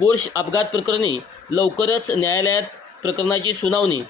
Porsche अपघात प्रकरणी लवकरच न्यायालयात प्रकरणाची सुनावणी.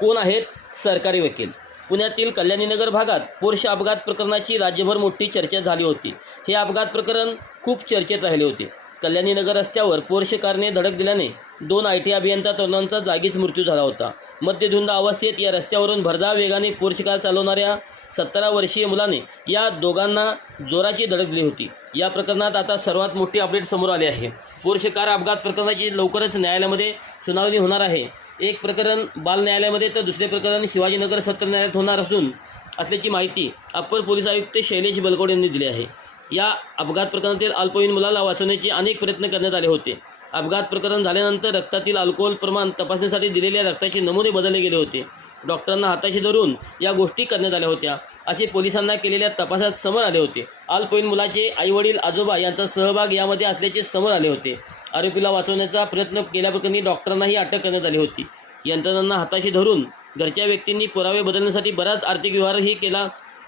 कोण आहेत? सरकारी वकील. पुण्यातील कल्याणीनगर भागात पोर्श अपघात प्रकरणाची राज्यभर मोठी चर्चा झाली होती. हे अपघात प्रकरण खूप चर्चेत राहिले होते. कल्याणीनगर रस्त्यावर पोर्श कारने धडक दिल्याने दोन आय टी अभियंता तरुणांचा जागीच मृत्यू झाला होता. मध्यधुंद अवस्थेत या रस्त्यावरून भरधाव वेगाने पोर्श कार चालवणाऱ्या सतरा वर्षीय मुलाने या दोघांना जोराची धडक दिली होती. या प्रकरणात आता सर्वात मोठी अपडेट समोर आली आहे. पोर्श कार अपघात प्रकरणाची लवकरच न्यायालयामध्ये सुनावणी होणार आहे. एक प्रकरण बाल न्यायालयामध्ये तर दुसरे प्रकरण शिवाजीनगर सत्र न्यायालयात होणार असून असल्याची माहिती अप्पर पोलीस आयुक्त शैलेश बलकवडे यांनी दिली आहे. या अपघात प्रकरणातील अल्पवयीन मुलाला वाचवण्याचे अनेक प्रयत्न करण्यात आले होते. अपघात प्रकरण झाल्यानंतर रक्तातील अल्कोहोल प्रमाण तपासणीसाठी दिलेल्या रक्ताचे नमुने बदलले गेले होते. डॉक्टरांना हाताशी धरून या गोष्टी करण्यात आल्या होत्या. असे पोलिसांना केलेल्या तपासात समोर आले होते. अल्पवयीन मुलाचे आईवडील आजोबा यांचा सहभाग यामध्ये असल्याचे समोर आले होते. आरोपीला वाचवण्याचा प्रयत्न केल्याप्रकरणी डॉक्टरांनाही अटक करण्यात आली होती. यंत्रणांना हाताशी धरून घरच्या व्यक्तींनी पुरावे बदलण्यासाठी बराच आर्थिक व्यवहारही केला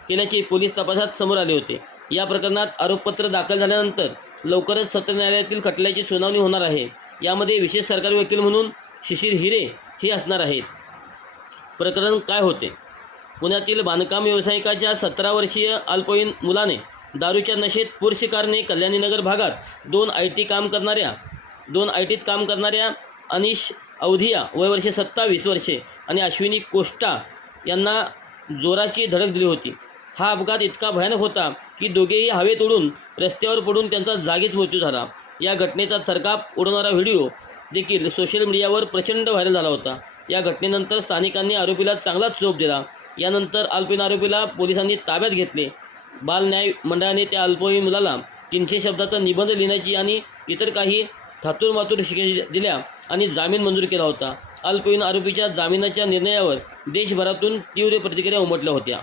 केल्याचे पोलीस तपासात समोर आले होते. या प्रकरणात आरोपपत्र दाखल झाल्यानंतर लवकरच सत्र न्यायालयातील खटल्याची सुनावणी होणार आहे. यामध्ये विशेष सरकारी वकील म्हणून शिशिर हिरे हे असणार आहेत. प्रकरण काय होते? पुण्यातील बांधकाम व्यावसायिकाच्या सतरा वर्षीय अल्पवयीन मुलाने दारूच्या नशेत पूर शिकारने कल्याणीनगर भागात दोन आय टी काम करणाऱ्या दोन आय टीत काम करणाऱ्या अनिश अवधिया वय वर्षे सत्तावीस वर्षे आणि अश्विनी कोष्टा यांना जोराची धडक दिली होती. हा अपघात इतका भयानक होता की दोघेही हवेत उडून रस्त्यावर पडून त्यांचा जागीच मृत्यू झाला. या घटनेचा थरकाप उडवणारा व्हिडिओ देखील सोशल मीडियावर प्रचंड व्हायरल झाला होता. या घटनेनंतर स्थानिकांनी आरोपीला चांगलाच चोप दिला. यानंतर अल्पवयीन आरोपीला पोलिसांनी ताब्यात घेतले. बाल न्याय मंडळाने त्या अल्पवयीन मुलाला तीनशे शब्दाचा निबंध लिहिण्याची आणि इतर काही थातूर मातूर शिक्षा दिल्या आणि जामीन मंजूर केला होता. अल्पवयीन आरोपीच्या जामिनाच्या निर्णयावर देशभरातून तीव्र प्रतिक्रिया उमटल्या होत्या.